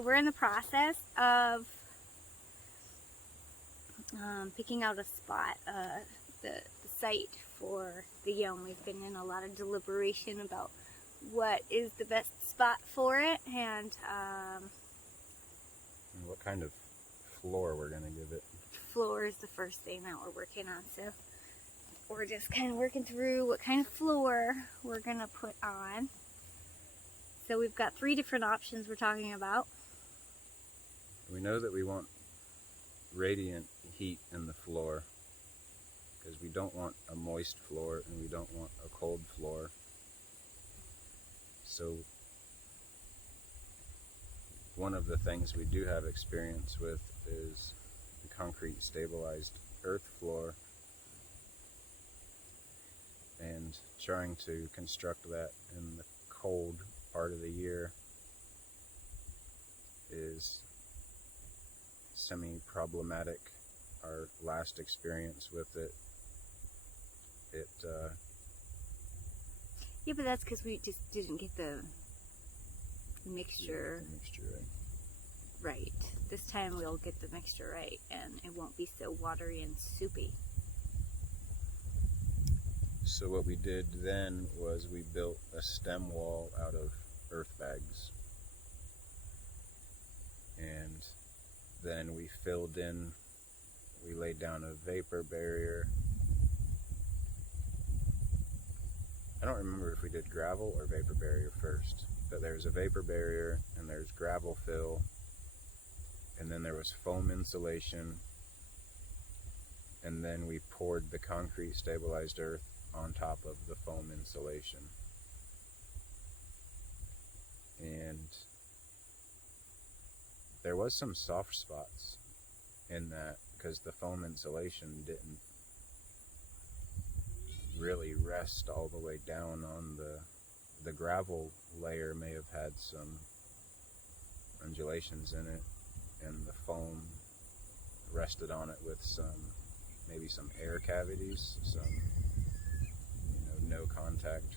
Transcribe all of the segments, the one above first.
So we're in the process of picking out a spot, the site for the Yome. We've been in a lot of deliberation about what is the best spot for it, and what kind of floor we're going to give it. Floor is the first thing that we're working on, so we're just kind of working through what kind of floor we're going to put on. So we've got 3 different options we're talking about. We know that we want radiant heat in the floor because we don't want a moist floor and we don't want a cold floor. So one of the things we do have experience with is the concrete stabilized earth floor, and trying to construct that in the cold part of the year is semi-problematic. Our last experience with it, yeah, but that's because we just didn't get the mixture, right. This time we'll get the mixture right, and it won't be so watery and soupy. So what we did then was we built a stem wall out of earth bags, and then we filled in, we laid down a vapor barrier. I don't remember if we did gravel or vapor barrier first, but there's a vapor barrier and there's gravel fill, and then there was foam insulation, and then we poured the concrete stabilized earth on top of the foam insulation. And there was some soft spots in that because the foam insulation didn't really rest all the way down on the gravel layer. May have had some undulations in it, and the foam rested on it with maybe some air cavities, some no contact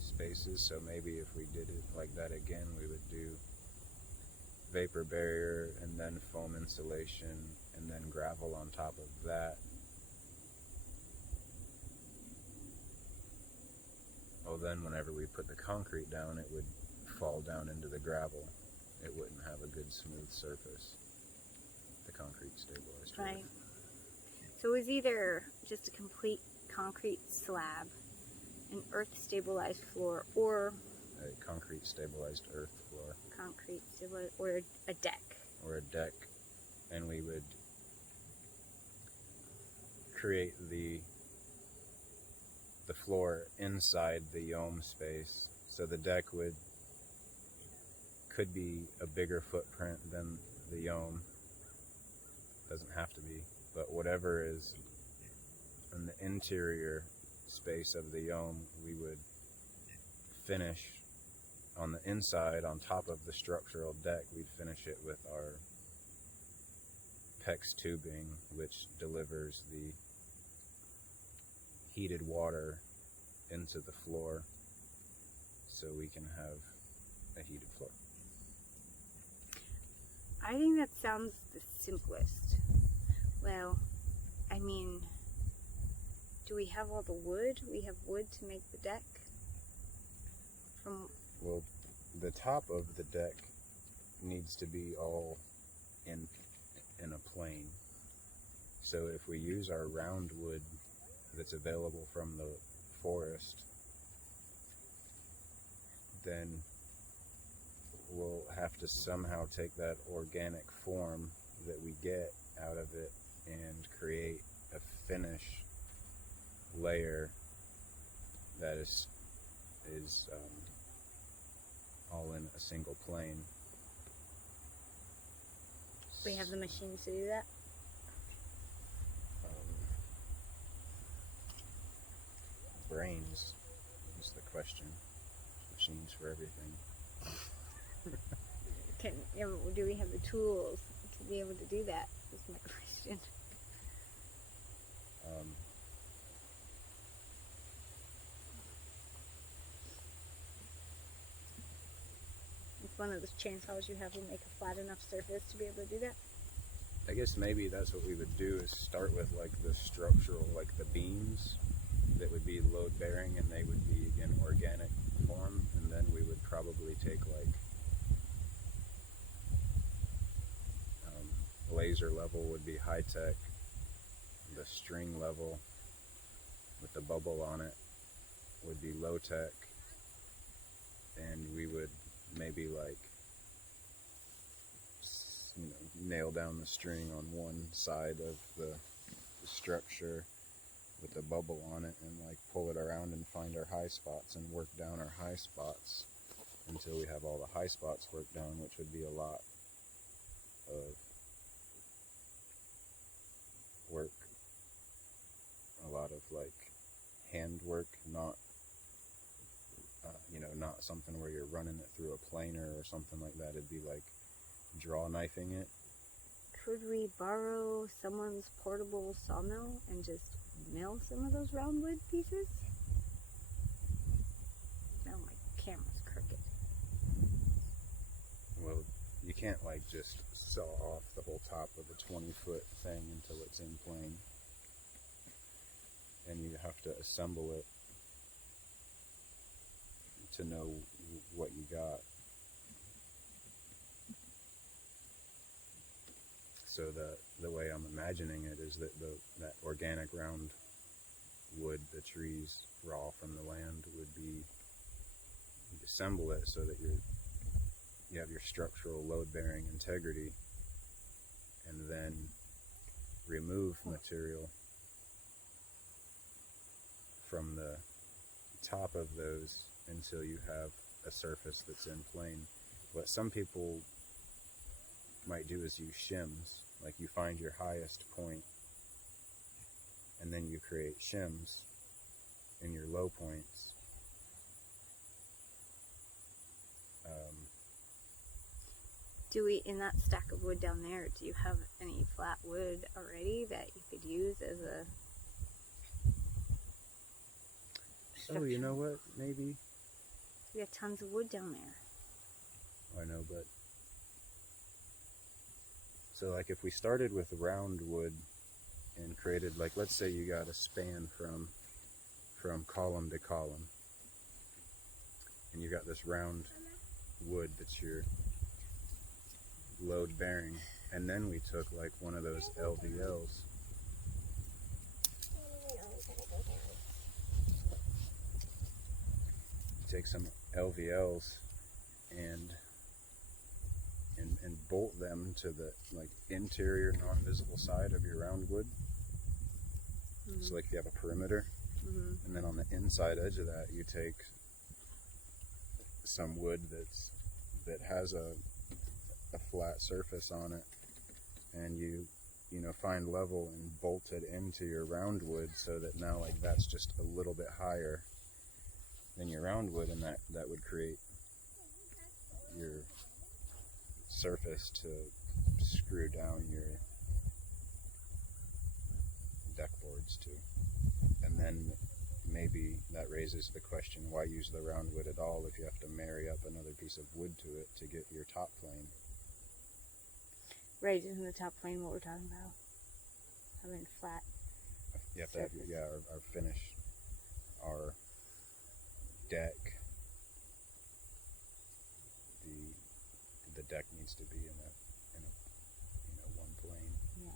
spaces. So maybe if we did it like that again, we would do vapor barrier and then foam insulation and then gravel on top of that. Well, then whenever we put the concrete down, it would fall down into the gravel. It wouldn't have a good smooth surface, the concrete stabilized Right. earth. So it was either just a complete concrete slab, an earth stabilized floor, or A concrete stabilized earth floor. concrete stabilized, or a deck. Or a deck. And we would create the floor inside the Yome space. So the deck could be a bigger footprint than the Yome. Doesn't have to be, but whatever is in the interior space of the Yome, we would finish on the inside, on top of the structural deck. We'd finish it with our PEX tubing, which delivers the heated water into the floor so we can have a heated floor. I think that sounds the simplest. Well, I mean, do we have all the wood? We have wood to make the deck? Well, the top of the deck needs to be all in a plane. So if we use our round wood that's available from the forest, then we'll have to somehow take that organic form that we get out of it and create a finish layer that is all in a single plane. We have the machines to do that? Brains is the question. Machines for everything. Do we have the tools to be able to do that? Is my question. one of those chainsaws you have will make a flat enough surface to be able to do that? I guess maybe that's what we would do, is start with like the structural, like the beams that would be load bearing, and they would be in organic form, and then we would probably take like laser level would be high tech, the string level with the bubble on it would be low tech, and we would maybe like nail down the string on one side of the structure with the bubble on it, and like pull it around and find our high spots and work down our high spots until we have all the high spots worked down, which would be a lot of work, a lot of like hand work, not not something where you're running it through a planer or something like that. It'd be like draw knifing it. Could we borrow someone's portable sawmill and just mill some of those round wood pieces? No, my camera's crooked. Well, you can't like just saw off the whole top of a 20-foot thing until it's in plane, and you have to assemble it to know what you got. So the way I'm imagining it is that that organic round wood, the trees raw from the land, would be, you assemble it so that you have your structural load-bearing integrity, and then remove material from the top of those until you have a surface that's in plane. What some people might do is use shims. Like you find your highest point, and then you create shims in your low points. Do we, in that stack of wood down there, do you have any flat wood already that you could use as a Oh, you know what? Maybe. We got tons of wood down there. I know, but so like if we started with round wood and created, like, let's say you got a span from column to column, and you got this round wood that's your load bearing, and then we took like one of those LVLs. Take some LVLs and bolt them to the like interior non-visible side of your round wood. Mm-hmm. So like you have a perimeter, mm-hmm. and then on the inside edge of that you take some wood that has a flat surface on it, and you find level and bolt it into your round wood, so that now like that's just a little bit higher than your round wood, and that would create your surface to screw down your deck boards to. And then maybe that raises the question, why use the round wood at all if you have to marry up another piece of wood to it to get your top plane? Right, isn't the top plane what we're talking about? Having a flat You have to have our finish, our deck. The deck needs to be in a one plane. Yeah.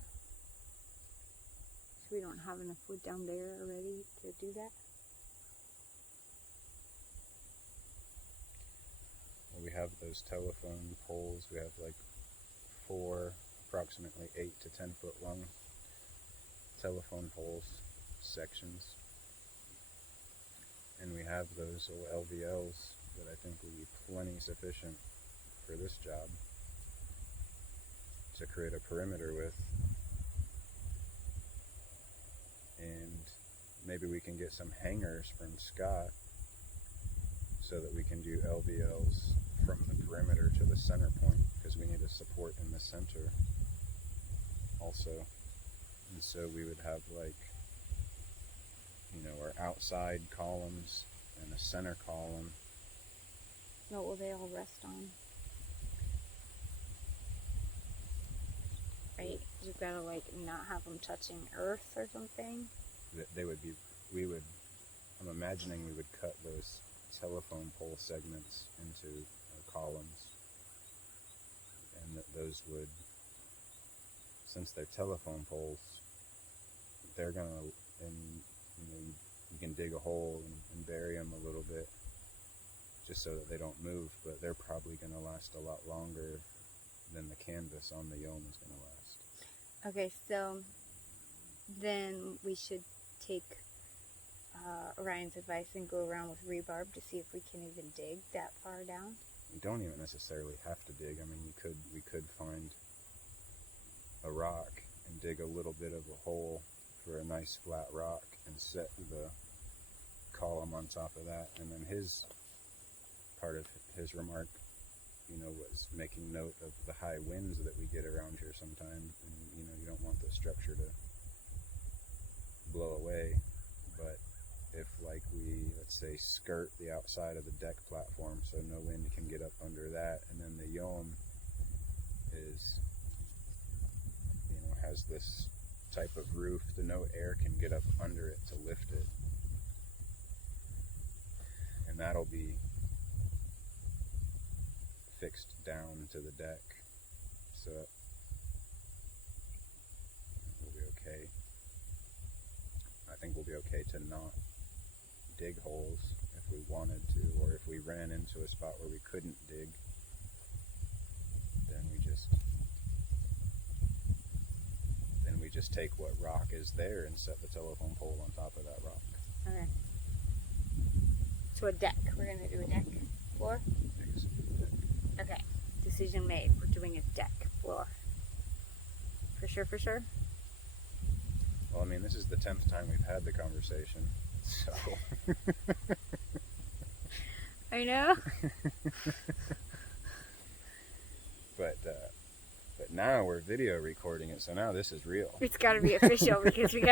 So we don't have enough wood down there already to do that? Well, we have those telephone poles. We have like 4 approximately 8 to 10 foot long telephone poles sections, and we have those LVLs that I think will be plenty sufficient for this job to create a perimeter with. And maybe we can get some hangers from Scott so that we can do LVLs from the perimeter to the center point, because we need a support in the center also. And so we would have like our outside columns and a center column. What will they all rest on? right? You've got to like not have them touching earth or something. They would be. We would. I'm imagining we would cut those telephone pole segments into columns, and that those would, since they're telephone poles, they're gonna, and you can dig a hole and bury them a little bit, just so that they don't move. But they're probably gonna last a lot longer than the canvas on the Yome is gonna last. Okay, so then we should take Ryan's advice and go around with rebarb to see if we can even dig that far down. You don't even necessarily have to dig. I mean, we could find a rock and dig a little bit of a hole for a nice flat rock and set the column on top of that. And then his part of his remark, was making note of the high winds that we get around here sometimes. And, you don't want the structure to blow away. But if, like, we, let's say, skirt the outside of the deck platform so no wind can get up under that, and then the Yome is, has this type of roof that no air can get up under it to lift it. And that'll be fixed down to the deck, so we'll be okay. I think we'll be okay to not dig holes if we wanted to, or if we ran into a spot where we couldn't dig, then we just take what rock is there and set the telephone pole on top of that rock. Okay. So a deck. We're going to do a deck floor? Okay. Decision made. We're doing a deck floor. For sure, for sure? Well, I mean, this is the 10th time we've had the conversation, so... I know. But now we're video recording it, so now this is real. It's got to be official because we got